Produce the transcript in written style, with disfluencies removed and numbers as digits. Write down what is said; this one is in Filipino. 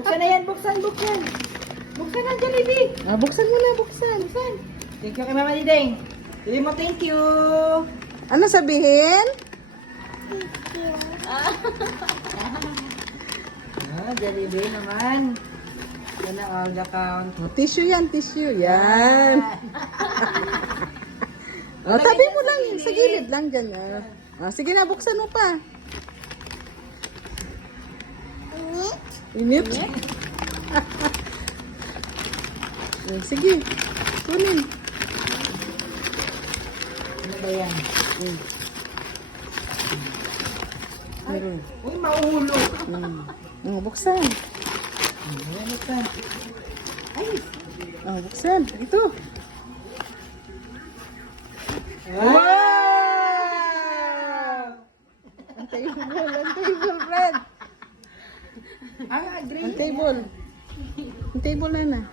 Buksan na yan, buksan. Buksan na, Jollibee. Buksan mo na, buksan. Thank you kay Mama Diding. Sabi mo thank you. Ano sabihin? Jollibee naman. Yan ang all the count. Tissue yan, tissue. Yan. Tabi mo lang yun. Sa gilid lang dyan. Sige na, buksan mo pa. Init? Sige. Kunin. Ano ba yan? Meron. Uy, maulo. Buksan. Ayan, buksan. Ay! Buksan. Ito. Wow! Ang table, Fred. Green. Ang table na.